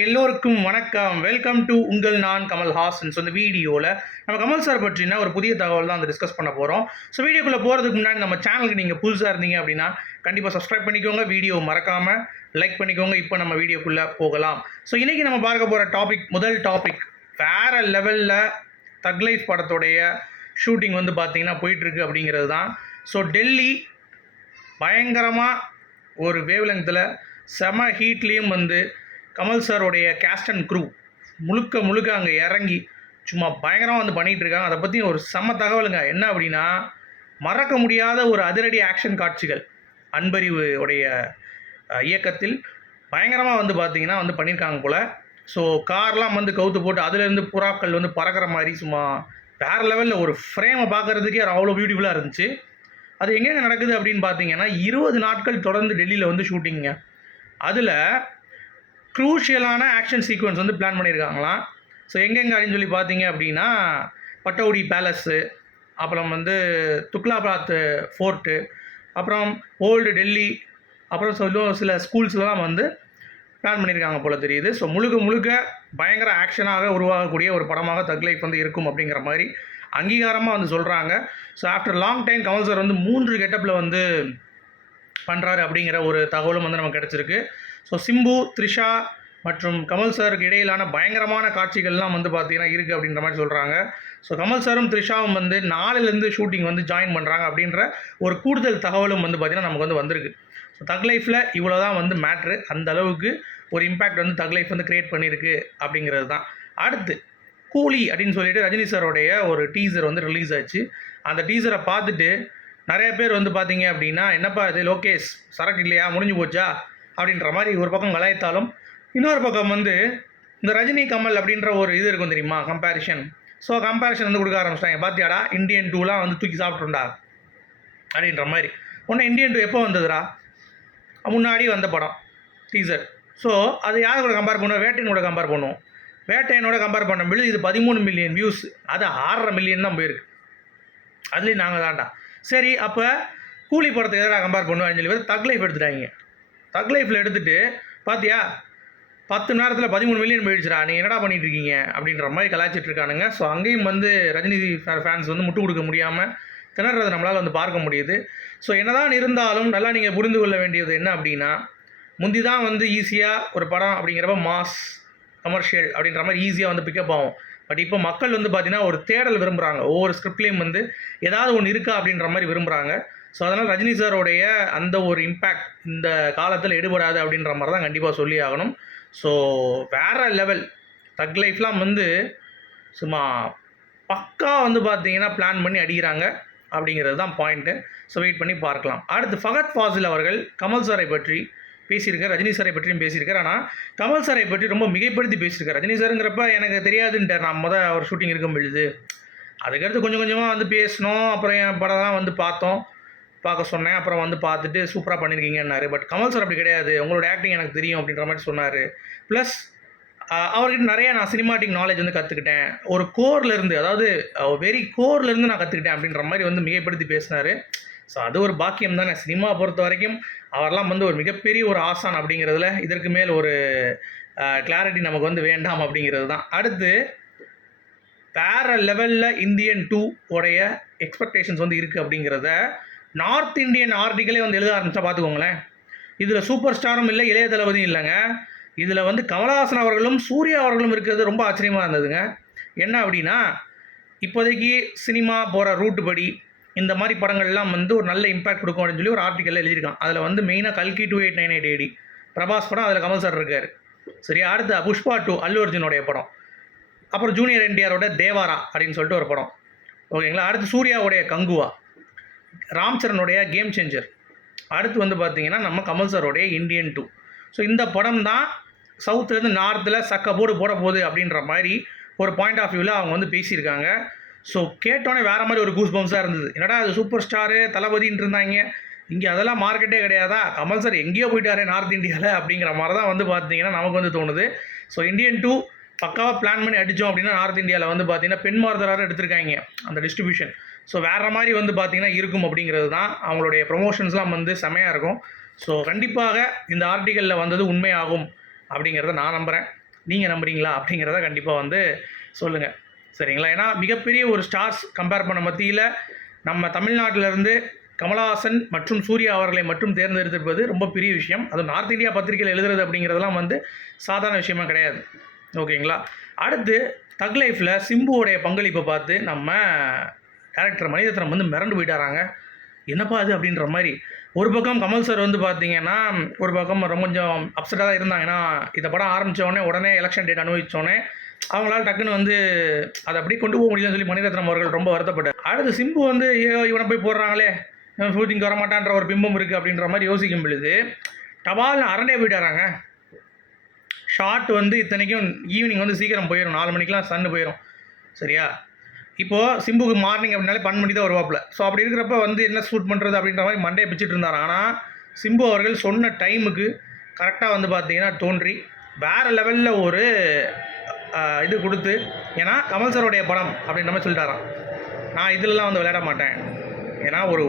எல்லோருக்கும் வணக்கம். Welcome to உங்கள் நான் கமல் ஹாசன். இந்த வீடியோவில் நம்ம கமல் சார் பற்றின ஒரு புதிய தகவல் தான் அந்த டிஸ்கஸ் பண்ண போகிறோம் ஸோ வீடியோக்குள்ளே போகிறதுக்கு முன்னாடி நம்ம சேனலுக்கு நீங்கள் புதுசாக இருந்தீங்க அப்படின்னா கண்டிப்பாக சப்ஸ்கிரைப் பண்ணிக்கோங்க. வீடியோ மறக்காமல் லைக் பண்ணிக்கோங்க. இப்போ நம்ம வீடியோக்குள்ளே போகலாம். ஸோ இன்றைக்கி நம்ம பார்க்க போகிற டாபிக் முதல் டாபிக் வேறு லெவலில் தக் லைஃப் படத்துடைய ஷூட்டிங் வந்து பார்த்தீங்கன்னா போயிட்டுருக்கு அப்படிங்கிறது தான். ஸோ டெல்லி பயங்கரமாக ஒரு வேவ் செம ஹீட்லேயும் வந்து கமல் சாருடைய கேஸ்ட் அண்ட் க்ரூ முழுக்க முழுக்க அங்கே இறங்கி சும்மா பயங்கரமாக வந்து பண்ணிகிட்டு இருக்காங்க. அதை பற்றி ஒரு செம தகவலுங்க. என்ன அப்படின்னா மறக்க முடியாத ஒரு அதிரடி ஆக்ஷன் காட்சிகள் அன்பறிவு உடைய இயக்கத்தில் பயங்கரமாக வந்து பார்த்திங்கன்னா வந்து பண்ணியிருக்காங்க போல். ஸோ கார்லாம் வந்து கவுத்து போட்டு அதுலேருந்து புறாக்கள் வந்து பறக்கிற மாதிரி சும்மா வேறு லெவலில் ஒரு ஃப்ரேமை பார்க்குறதுக்கே அவ்வளோ பியூட்டிஃபுல்லாக இருந்துச்சு. அது எங்கெங்கே நடக்குது அப்படின்னு பார்த்தீங்கன்னா இருபது நாட்கள் தொடர்ந்து டெல்லியில் வந்து ஷூட்டிங்க அதில் க்ரூஷியலான ஆக்ஷன் சீக்வன்ஸ் வந்து பிளான் பண்ணியிருக்காங்களாம் ஸோ எங்கெங்க அப்படின்னு சொல்லி பார்த்தீங்க அப்படின்னா பட்டௌடி பேலஸ்ஸு அப்புறம் வந்து துக்லாபாத் ஃபோர்ட்டு அப்புறம் ஓல்டு டெல்லி அப்புறம் சொல்லும் சில ஸ்கூல்ஸ்லாம் வந்து பிளான் பண்ணியிருக்காங்க போல் தெரியுது. ஸோ முழுக்க முழுக்க பயங்கர ஆக்ஷனாக உருவாகக்கூடிய ஒரு படமாக தக் லைஃப் வந்து இருக்கும் அப்படிங்கிற மாதிரி அங்கீகாரமாக வந்து சொல்கிறாங்க so after long time Kamal sir வந்து மூன்று கெட்டப்பில் வந்து பண்ணுறாரு அப்படிங்கிற ஒரு தகவலும் வந்து நமக்கு கிடச்சிருக்கு. ஸோ சிம்பு த்ரிஷா மற்றும் கமல் சாருக்கு இடையிலான பயங்கரமான காட்சிகள்லாம் வந்து பார்த்தீங்கன்னா இருக்குது அப்படின்ற மாதிரி சொல்கிறாங்க ஸோ கமல் சாரும் த்ரிஷாவும் வந்து நாலுலேருந்து ஷூட்டிங் வந்து ஜாயின் பண்ணுறாங்க அப்படின்ற ஒரு கூடுதல் தகவலும் வந்து பார்த்திங்கன்னா நமக்கு வந்து வந்திருக்கு. ஸோ தக் லைஃப்பில் இவ்வளோ தான் வந்து மேட்ரு அந்த அளவுக்கு ஒரு இம்பேக்ட் வந்து தக் லைஃப் வந்து க்ரியேட் பண்ணியிருக்கு அப்படிங்கிறது தான். அடுத்து கூலி அப்படின்னு சொல்லிட்டு ரஜினி சாரோடைய ஒரு டீசர் வந்து ரிலீஸ் ஆச்சு. அந்த டீசரை பார்த்துட்டு நிறைய பேர் வந்து பார்த்தீங்க அப்படின்னா என்னப்பா இது லோகேஷ் சரக்கு இல்லையா? முடிஞ்சு போச்சா? அப்படின்ற மாதிரி ஒரு பக்கம் கலாய்த்தாலும் இன்னொரு பக்கம் வந்து இந்த ரஜினி கமல் அப்படின்ற ஒரு இது இருக்கும் தெரியுமா? கம்பேரிஷன் ஸோ கம்பேரிஷன் வந்து கொடுக்க ஆரம்பிச்சிட்டாங்க. பார்த்தியாடா இந்தியன் டூலாம் வந்து தூக்கி சாப்பிட்ருண்டா அப்படின்ற மாதிரி. ஒன்று இந்தியன் டூ எப்போ வந்ததுடா? முன்னாடி வந்த படம் டீசர் ஸோ அது யார் கூட கம்பேர் பண்ணுவோம் வேட்டையனோட கம்பேர் பண்ணுவோம் வேட்டையனோட கம்பேர் பண்ணும்பொழுது இது பதிமூணு மில்லியன் வியூஸ் அது ஆறரை மில்லியன் தான் போயிருக்கு. அதுலேயும் நாங்கள் தான்டா சரி அப்போ கூலி படத்துக்கு எதிராக கம்பேர் பண்ணுவோம் சொல்லி பேர் தக் லைஃப் எடுத்துட்டாங்க. தக் லைஃப்பில் எடுத்துட்டு பாத்தியா? பத்து நேரத்தில் பதிமூணு மில்லியன் போயிடுச்சுடா நீ என்னடா பண்ணிட்டு இருக்கீங்க அப்படின்ற மாதிரி கலாச்சிட்டு இருக்கானுங்க. ஸோ அங்கேயும் வந்து ரஜினி ஃபேன்ஸ் வந்து முட்டு கொடுக்க முடியாமல் திணறது நம்மளால் வந்து பார்க்க முடியுது. ஸோ என்னதான் இருந்தாலும் நல்லா நீங்கள் புரிந்து கொள்ள வேண்டியது என்ன அப்படின்னா முந்தி தான் வந்து ஈஸியாக ஒரு படம் அப்படிங்கிறப்ப மாஸ் கமர்ஷியல் அப்படின்ற மாதிரி ஈஸியாக வந்து பிக்கப் ஆகும். பட் இப்போ மக்கள் வந்து பார்த்தீங்கன்னா ஒரு தேடல் விரும்புகிறாங்க ஒவ்வொரு ஸ்கிரிப்ட்லேயும் வந்து ஏதாவது ஒன்று இருக்கா அப்படின்ற மாதிரி விரும்புகிறாங்க ஸோ அதனால் ரஜினி சாரோடைய அந்த ஒரு இம்பேக்ட் இந்த காலத்தில் எடுபடாது அப்படின்ற மாதிரி தான் கண்டிப்பாக சொல்லி ஆகணும். ஸோ வேறு லெவல் தக் லைஃப்லாம் வந்து சும்மா பக்கா வந்து பார்த்தீங்கன்னா பிளான் பண்ணி அடிக்கிறாங்க அப்படிங்கிறது தான் பாயிண்ட்டு ஸோ வெயிட் பண்ணி பார்க்கலாம். அடுத்து ஃபகத் ஃபாசில் அவர்கள் கமல் சாரை பற்றி பேசியிருக்கார் ரஜினி சாரை பற்றியும் பேசியிருக்கார். ஆனால் கமல் சாரை பற்றி ரொம்ப மிகைப்படுத்தி பேசியிருக்கார். ரஜினி சாருங்கிறப்ப எனக்கு தெரியாதுன்ட்டார். நான் மொதல் அவர் ஷூட்டிங் இருக்கும் பொழுது. அதுக்கடுத்து கொஞ்சம் கொஞ்சமாக வந்து பேசினோம். அப்புறம் என் படம்லாம் வந்து பார்த்தோம். பார்க்க சொன்னேன். அப்புறம் வந்து பார்த்துட்டு சூப்பராக பண்ணியிருக்கீங்கன்னாரு பட் கமல் சார் அப்படி கிடையாது. உங்களோட ஆக்டிங் எனக்கு தெரியும் அப்படின்ற மாதிரி சொன்னார். ப்ளஸ் அவர்கிட்ட நிறைய நான் சினிமாட்டிக் நாலேஜ் வந்து கற்றுக்கிட்டேன் ஒரு கோர்லேருந்து அதாவது வெரி கோர்லேருந்து நான் கற்றுக்கிட்டேன் அப்படின்ற மாதிரி வந்து மிகைப்படுத்தி பேசினார். ஸோ அது ஒரு பாக்கியம் தானே. சினிமா பொறுத்த வரைக்கும் அவர்லாம் வந்து ஒரு மிகப்பெரிய ஒரு ஆசான் அப்படிங்கிறதுல இதற்கு மேல் ஒரு கிளாரிட்டி நமக்கு வந்து வேண்டாம் அப்படிங்கிறது தான். அடுத்து வேற லெவலில் இந்தியன் டூ உடைய எக்ஸ்பெக்டேஷன்ஸ் வந்து இருக்குது அப்படிங்கிறத நார்த் இந்தியன் ஆர்டிகளே வந்து எழுத ஆரம்பித்தா பார்த்துக்கோங்களேன் இதில் சூப்பர் ஸ்டாரும் இல்லை இளைய தளபதியும் இல்லைங்க. இதில் வந்து கமலஹாசன் அவர்களும் சூர்யா அவர்களும் இருக்கிறது ரொம்ப ஆச்சரியமாக இருந்ததுங்க. என்ன அப்படின்னா இப்போதைக்கு சினிமா போகிற ரூட்டு படி இந்த மாதிரி படங்கள்லாம் வந்து ஒரு நல்ல இம்பாக்ட் கொடுக்கும் அப்படின்னு சொல்லி ஒரு ஆர்டிக்கல் எழுதியிருக்கான். அதில் வந்து மெயினாக கல்கி two eight nine eight AD Prabhas படம் அதில் கமல் சார் இருக்கார். சரியா அடுத்து புஷ்பா டூ அல்லு அர்ஜுனுடைய படம். அப்புறம் ஜூனியர் என்டிஆரோட தேவாரா அப்படின்னு சொல்லிட்டு ஒரு படம். ஓகேங்களா? அடுத்து சூர்யாவுடைய கங்குவா. ராம் சரணுடைய கேம் சேஞ்சர் அடுத்து வந்து பார்த்தீங்கன்னா நம்ம கமல் சாரோடைய இந்தியன் டூ ஸோ இந்த படம் தான் சவுத்துலேருந்து நார்த்தில் சக்க போடு போட போகுது அப்படின்ற மாதிரி ஒரு பாயிண்ட் ஆஃப் வியூவில் அவங்க வந்து பேசியிருக்காங்க. ஸோ கேட்டோன்னே வேறு மாதிரி ஒரு கூஸ் பம்ஸாக இருந்தது. என்னடா அது சூப்பர் ஸ்டாரு தளபதின்ட்டு இருந்தாங்க. இங்கே அதெல்லாம் மார்க்கெட்டே கிடையாதா? கமல் சார் எங்கேயோ போயிட்டாரே நார்த் இந்தியாவில் அப்படிங்கிற மாதிரி தான் வந்து பார்த்தீங்கன்னா நமக்கு வந்து தோணுது. ஸோ இந்தியன் டூ பக்காவாக பிளான் பண்ணி அடித்தோம் அப்படின்னா நார்த் இந்தியாவில் வந்து பார்த்தீங்கன்னா பெண் மாறுதலாக எடுத்திருக்காங்க அந்த டிஸ்ட்ரிபியூஷன் ஸோ வேறு மாதிரி வந்து பார்த்தீங்கன்னா இருக்கும் அப்படிங்கிறது தான் அவங்களுடைய ப்ரொமோஷன்ஸ்லாம் வந்து செமையாக இருக்கும். ஸோ கண்டிப்பாக இந்த ஆர்டிக்கலில் வந்தது உண்மையாகும் அப்படிங்கிறத நான் நம்புகிறேன் நீங்கள் நம்புறீங்களா அப்படிங்கிறத கண்டிப்பாக வந்து சொல்லுங்கள் சரிங்களா? ஏன்னா மிகப்பெரிய ஒரு ஸ்டார்ஸ் கம்பேர் பண்ண மத்தியில் நம்ம தமிழ்நாட்டிலேருந்து கமலஹாசன் மற்றும் சூர்யா அவர்களை மட்டும் தேர்ந்தெடுத்திருப்பது ரொம்ப பெரிய விஷயம். அதுவும் நார்த் இந்தியா பத்திரிகையில் எழுதுறது அப்படிங்கிறதெல்லாம் வந்து சாதாரண விஷயமா கிடையாது. ஓகேங்களா? அடுத்து தக் லைஃப்பில் சிம்புவோடைய பங்களிப்பை பார்த்து நம்ம டேரக்டர் மணிரத்னம் வந்து மிரண்டு போயிட்டாராங்க. என்னப்பா அது அப்படின்ற மாதிரி. ஒரு பக்கம் கமல் சார் வந்து பார்த்தீங்கன்னா ஒரு பக்கம் ரொம்ப கொஞ்சம் அப்செட்டாக தான் இருந்தாங்க. ஏன்னா இந்த படம் ஆரம்பித்தோடனே உடனே எலெக்ஷன் டேட் அனுபவிச்சோடனே அவங்களால டக்குன்னு வந்து அதை அப்படியே கொண்டு போக முடியலன்னு சொல்லி மணிரத்னம் அவர்கள் ரொம்ப வருத்தப்பட்டார். அடுத்து சிம்பு வந்து ஐயோ இவனை போய் போடுறாங்களே. ஷூட்டிங் வர மாட்டான்ற ஒரு பிம்பம் இருக்குது அப்படின்ற மாதிரி யோசிக்கும் பொழுது டபால் அரண்டே போயிட்டாராங்க. ஷார்ட் வந்து இத்தனைக்கும் ஈவினிங் வந்து சீக்கிரம் போயிடும் நாலு மணிக்கெலாம் சன்னு போயிடும் சரியா? இப்போது சிம்புக்கு மார்னிங் அப்படின்னாலே பன் மணி தான் வருவாப்பில். ஸோ அப்படி இருக்கிறப்ப வந்து என்ன ஷூட் பண்ணுறது அப்படின்ற மாதிரி மண்டே பிச்சுட்டு இருந்தார். ஆனால் சிம்பு அவர்கள் சொன்ன டைமுக்கு கரெக்டாக வந்து பார்த்தீங்கன்னா தோன்றி வேறு லெவலில் ஒரு இது கொடுத்து ஏன்னா கமல் சாரோடைய படம் அப்படின்ற மாதிரி சொல்லிட்டாராம். நான் இதிலலாம் வந்து விளையாட மாட்டேன். ஏன்னா ஒரு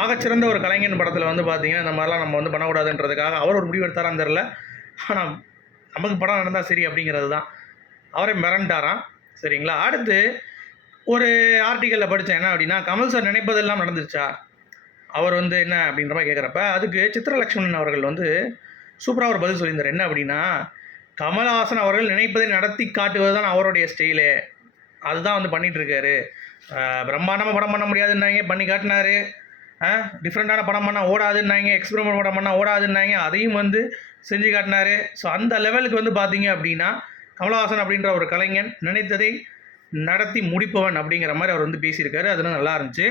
ஆகச்சிறந்த ஒரு கலைஞன் படத்தில் வந்து பார்த்தீங்கன்னா இந்த மாதிரிலாம் நம்ம வந்து பண்ணக்கூடாதுன்றதுக்காக அவர் ஒரு முடிவு எடுத்தாரான்னு தெரில ஆனால் நமக்கு படம் நடந்தால் சரி அப்படிங்கிறது தான். அவரை மிரண்டாராம். சரிங்களா? அடுத்து ஒரு ஆர்டிக்கலில் படித்தேன் என்ன அப்படின்னா கமல் சார் நினைப்பதெல்லாம் நடந்துருச்சா? அவர் வந்து என்ன அப்படின்ற மாதிரி கேட்குறப்ப அதுக்கு சித்திரலக்ஷ்மணன் அவர்கள் வந்து சூப்பராக ஒரு பதில் சொல்லியிருந்தார். என்ன அப்படின்னா கமல்ஹாசன் அவர்கள் நினைப்பதை நடத்தி காட்டுவது தான் அவருடைய ஸ்டைலு அதுதான் வந்து பண்ணிகிட்ருக்காரு பிரம்மாண்டமாக படம் பண்ண முடியாதுன்னாங்க பண்ணி காட்டினாரு. டிஃப்ரெண்ட்டான படம் பண்ணால் ஓடாதுன்னாங்க எக்ஸ்பெரிமெண்ட் படம் பண்ணால் ஓடாதுன்னாங்க அதையும் வந்து செஞ்சு காட்டினாரு. ஸோ அந்த லெவலுக்கு வந்து பார்த்தீங்க அப்படின்னா கமலஹாசன் அப்படின்ற ஒரு கலைஞன் நினைத்ததை நடத்தி முடிப்பவன் அப்படிங்கிற மாதிரி அவர் வந்து பேசியிருக்காரு. அதெல்லாம் நல்லா இருந்துச்சு.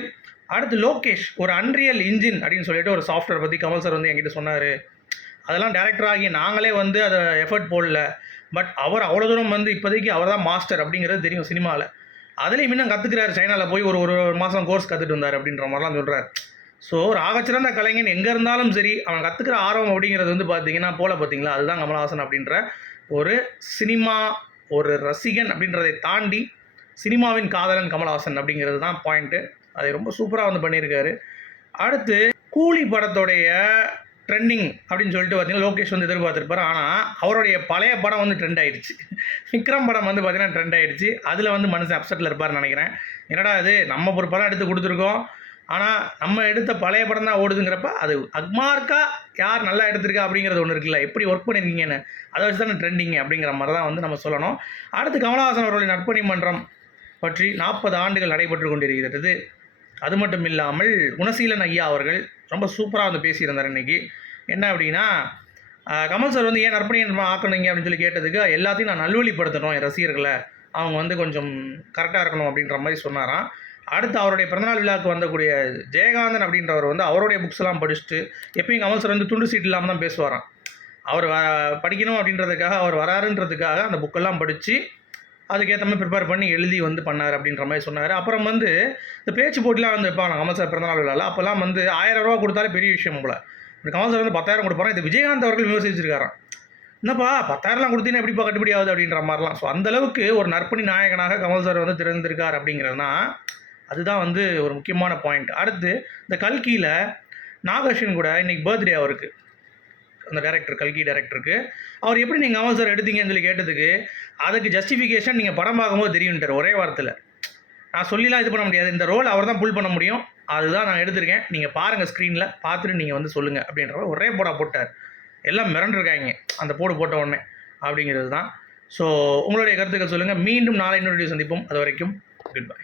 அடுத்து லோகேஷ் ஒரு அன்ரியல் இன்ஜின் அப்படின்னு சொல்லிட்டு ஒரு சாஃப்ட்வேர் பற்றி கமல் சார் வந்து என்கிட்ட சொன்னார். அதெல்லாம் டேரக்டர் ஆகி நாங்களே வந்து அதை எஃபர்ட் போடல. பட் அவர் அவ்வளோ தூரம் வந்து இப்போதைக்கு அவர் தான் மாஸ்டர் அப்படிங்கிறது தெரியும் சினிமாவில் அதுலேயும் இன்னும் கற்றுக்கிறாரு சைனாவில் போய் ஒரு ஒரு மாதம் கோர்ஸ் கற்றுட்டு வந்தார் அப்படின்ற மாதிரிலாம் சொல்கிறார் ஸோ ஒரு ஆகச்சிறந்த கலைஞன் எங்கே இருந்தாலும் சரி அவன் கற்றுக்கிற ஆர்வம் அப்படிங்கிறது வந்து பார்த்தீங்கன்னா போல பார்த்தீங்களா அதுதான் கமலஹாசன் அப்படின்ற ஒரு சினிமா ஒரு ரசிகன் அப்படின்றதை தாண்டி சினிமாவின் காதலன் கமலஹாசன் அப்படிங்கிறது தான் பாயிண்ட்டு அதை ரொம்ப சூப்பராக வந்து பண்ணியிருக்காரு. அடுத்து கூலி படத்துடைய ட்ரெண்டிங் அப்படின்னு சொல்லிட்டு பார்த்தீங்கன்னா லோகேஷ் வந்து எதிர்பார்த்துருப்பாரு. ஆனால் அவருடைய பழைய படம் வந்து ட்ரெண்ட் ஆயிடுச்சு. விக்ரம் படம் வந்து பார்த்தீங்கன்னா ட்ரெண்ட் ஆயிடுச்சு. அதில் வந்து மனுஷன் அப்செட்டில் இருப்பார்னு நினைக்கிறேன். என்னடா இது? நம்ம ஒரு படம் எடுத்து கொடுத்துருக்கோம். ஆனால் நம்ம எடுத்த பழைய படம் தான் ஓடுதுங்கிறப்ப அது அக்மார்க்கா யார் நல்லா எடுத்திருக்கா அப்படிங்கிறது ஒன்று இருக்குல்ல. எப்படி ஒர்க் பண்ணியிருக்கீங்கன்னு. அதை வச்சு தானே ட்ரெண்டிங் அப்படிங்கிற மாதிரி தான் வந்து நம்ம சொல்லணும். அடுத்து கமலஹாசன் அவர்களுடைய நட்பணி மன்றம். பற்றி நாற்பது ஆண்டுகள் நடைபெற்று கொண்டிருக்கிறது. அது மட்டும் இல்லாமல் குணசீலன் ஐயா அவர்கள் ரொம்ப சூப்பராக வந்து பேசியிருந்தார் இன்றைக்கி என்ன அப்படின்னா கமல் சார் வந்து ஏன் நற்பணி ஆக்கணுங்க அப்படின்னு சொல்லி கேட்டதுக்கு எல்லாத்தையும் நான் நல்வழிப்படுத்தணும் என் ரசிகர்களை. அவங்க வந்து கொஞ்சம் கரெக்டாக இருக்கணும் அப்படின்ற மாதிரி சொன்னாராம். அடுத்து அவருடைய பிறந்தநாள் விழாவுக்கு வந்தக்கூடிய ஜெயகாந்தன் அப்படின்றவர் வந்து அவருடைய புக்ஸ்லாம் படிச்சுட்டு எப்பயும் கமல் சார் வந்து துண்டு சீட் இல்லாமல் தான் பேசுவாராம். அவர் படிக்கணும் அப்படின்றதுக்காக அவர் வராருன்றதுக்காக அந்த புக்கெல்லாம் படித்து அதுக்கேற்ற மாதிரி ப்ரிப்பேர் பண்ணி எழுதி வந்து பண்ணார் அப்படின்ற மாதிரி சொன்னார். அப்புறம் வந்து இந்த பேச்சு போட்டிலாம் வந்து வைப்பாங்க. கமல் சார் பிறந்தநாள் விழாவில் அப்போல்லாம் வந்து ஆயிரம் ரூபா கொடுத்தாலே பெரிய விஷயம் போல. கமல் சார் வந்து பத்தாயிரம் கொடுப்பாங்க இது விஜயகாந்த் அவர்கள் விமர்சிச்சிருக்காராம். என்னப்பா பத்தாயிரம்லாம் கொடுத்தீங்கன்னா எப்படிப்பா கட்டுப்படி ஆகுது அப்படின்ற மாதிரிலாம். ஸோ அந்தளவுக்கு ஒரு நற்பணி நாயகனாக கமல் சார் வந்து திறந்திருக்கார் அப்படிங்கிறதுனா அதுதான் வந்து ஒரு முக்கியமான பாயிண்ட் அடுத்து இந்த கல்கியில் நாகர்ஷன் கூட இன்றைக்கி பர்த்டே அவருக்கு. அந்த டேரக்டர் கல்கி டேரக்டருக்கு அவர் எப்படி நீங்கள் அவன் சார் எடுத்தீங்கன்னு சொல்லி கேட்டதுக்கு அதுக்கு ஜஸ்டிஃபிகேஷன் நீங்கள் படம் பார்க்கும்போது தெரியுன்ட்டார் ஒரே வாரத்தில் நான் சொல்லிலாம் இது பண்ண முடியாது. இந்த ரோல் அவர் தான் புல் பண்ண முடியும். அதுதான் நான் எடுத்திருக்கேன். நீங்கள் பாருங்கள் ஸ்க்ரீனில் பார்த்துட்டு நீங்கள் வந்து சொல்லுங்கள் அப்படின்ற ஒரே போடா போட்டார். எல்லாம் மிரண்டிருக்காங்க. அந்த போடு போட்ட உடனே அப்படிங்கிறது தான். ஸோ உங்களுடைய கருத்துக்கள் சொல்லுங்கள் மீண்டும் நாளை இன்னொரு சந்திப்போம். அது வரைக்கும் குட் பை